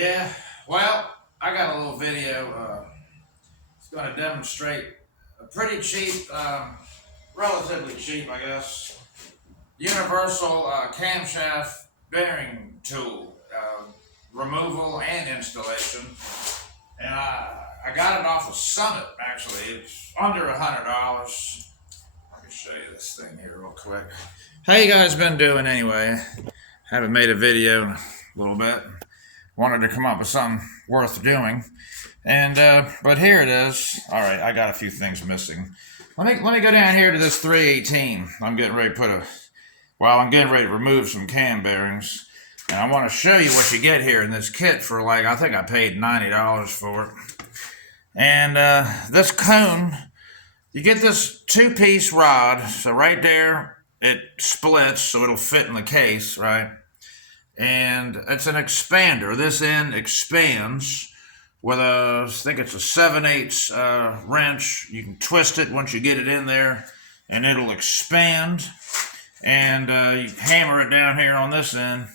Yeah, well, I got a little video. It's going to demonstrate a pretty cheap, relatively cheap, I guess, universal camshaft bearing tool, removal and installation. And I got it off of Summit, actually. It's under $100. Let me show you this thing here real quick. How you guys been doing anyway? Haven't made a video in a little bit. Wanted to come up with something worth doing, and but here it is. All right, I got a few things missing. Let me go down here to this 318. I'm getting ready to I'm getting ready to remove some cam bearings, and I want to show you what you get here in this kit for I think I paid $90 for it. And this cone, you get this two-piece rod. So right there, it splits so it'll fit in the case, right? And it's an expander. This end expands with I think it's a 7/8 wrench. You can twist it once you get it in there, and it'll expand. And you hammer it down here on this end.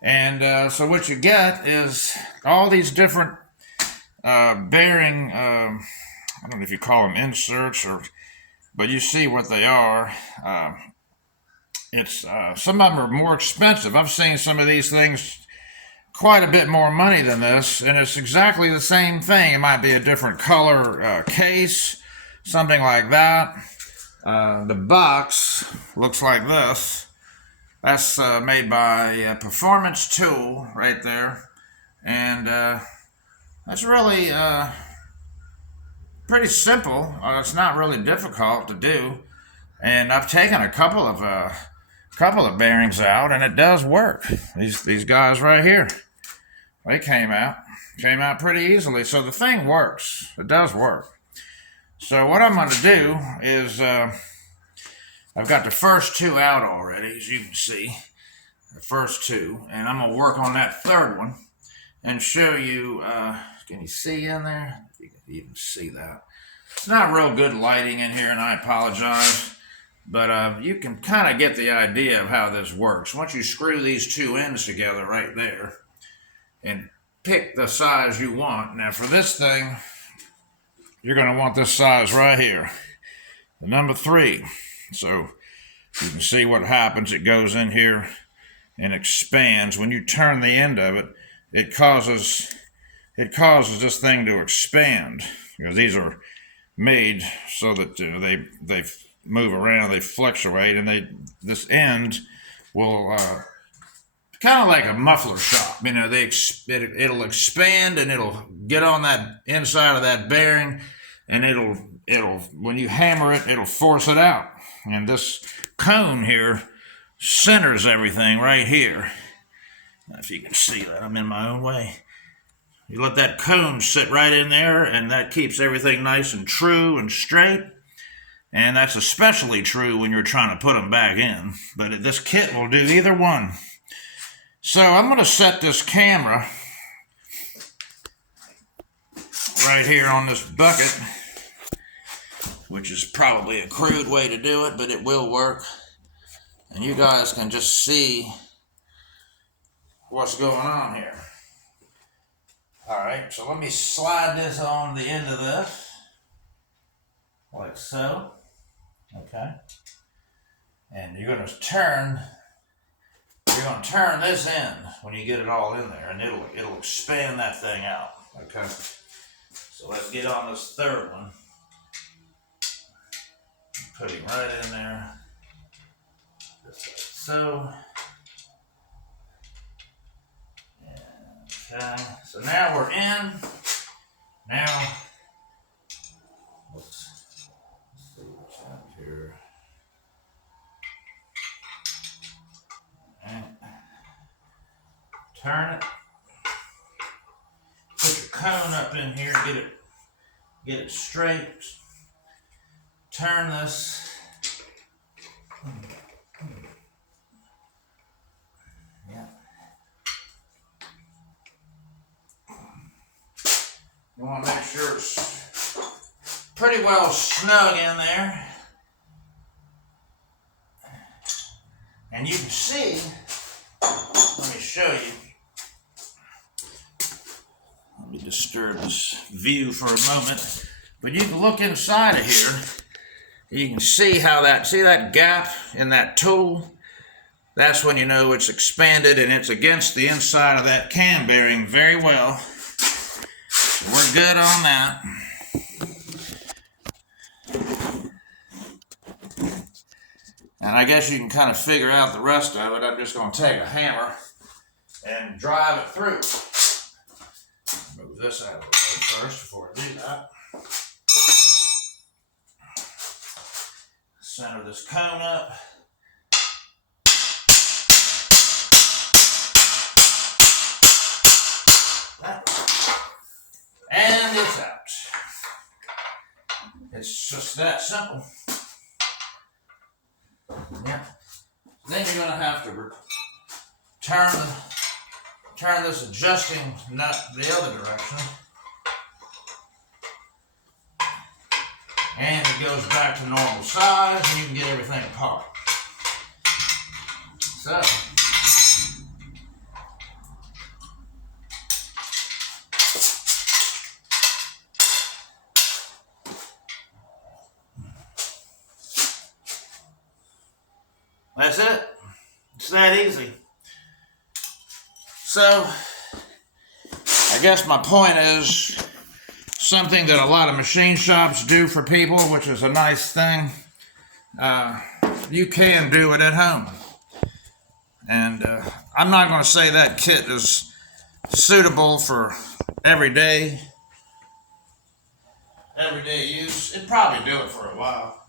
And so what you get is all these different bearing, I don't know if you call them inserts, but you see what they are. It's some of them are more expensive. I've seen some of these things quite a bit more money than this, and it's exactly the same thing. It might be a different color case, something like that. The box looks like this. That's made by Performance Tool right there, and that's really pretty simple. It's not really difficult to do, and I've taken a couple of bearings out, and it does work. These guys right here, they came out pretty easily. So the thing works. It does work. So what I'm going to do is I've got the first two out already, as you can see, the first two, and I'm going to work on that third one and show you. Can you see in there? You can even see that. It's not real good lighting in here, and I apologize. But you can kind of get the idea of how this works. Once you screw these two ends together right there and pick the size you want. Now for this thing, you're going to want this size right here, the number 3. So you can see what happens. It goes in here and expands. When you turn the end of it, it causes this thing to expand, because these are made so that they move around, they fluctuate, and this end will kind of like a muffler shop. You know, it'll expand, and it'll get on that inside of that bearing, and it'll when you hammer it, it'll force it out. And this cone here centers everything right here. If you can see that, I'm in my own way. You let that cone sit right in there, and that keeps everything nice and true and straight. And that's especially true when you're trying to put them back in. But this kit will do either one. So I'm going to set this camera right here on this bucket, which is probably a crude way to do it, but it will work. And you guys can just see what's going on here. All right, so let me slide this on the end of this, like so. Okay, and you're going to turn this end when you get it all in there, and it'll expand that thing out. Okay, so let's get on this third one. Put him right in there, just like so. Okay, so now we're in. Now let's see what's up here. All right. Turn it. Put your cone up in here. Get it straight. Turn this. Yeah. You want to make sure it's pretty well snug in there. And you can see, let me show you, Let me disturb this view for a moment. But you can look inside of here. You can see how that gap in that tool? That's when you know it's expanded and it's against the inside of that cam bearing very well. So we're good on that. And I guess you can kind of figure out the rest of it. I'm just going to take a hammer and drive it through. Move this out of the way first before I do that. Center this cone up. And it's out. It's just that simple. Yeah. Then you're going to have to turn this adjusting nut the other direction. And it goes back to normal size and you can get everything apart. So, that's it. It's that easy. So, I guess my point is something that a lot of machine shops do for people, which is a nice thing. You can do it at home. And I'm not going to say that kit is suitable for everyday use. It'd probably do it for a while.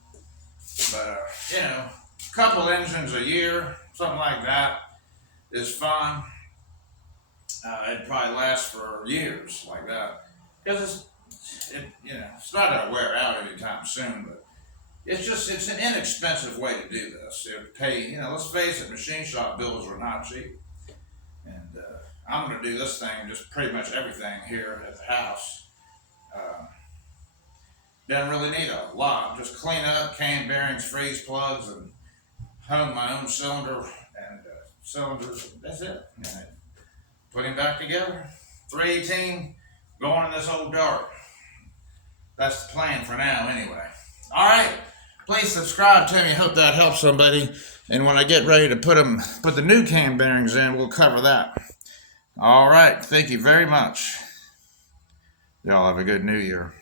But, you know, a couple engines a year, something like that, is fine. It'd probably last for years like that. Because it's not going to wear out anytime soon, but it's an inexpensive way to do this. It pay, let's face it, machine shop bills are not cheap. And I'm going to do this thing, just pretty much everything here at the house. Doesn't really need a lot. Just clean up cam bearings, freeze plugs, and hone my own cylinder and cylinders. That's it. And put him back together. 318, going in this old dart. That's the plan for now, anyway. All right. Please subscribe to me. Hope that helps somebody. And when I get ready to put the new cam bearings in, we'll cover that. All right. Thank you very much. Y'all have a good new year.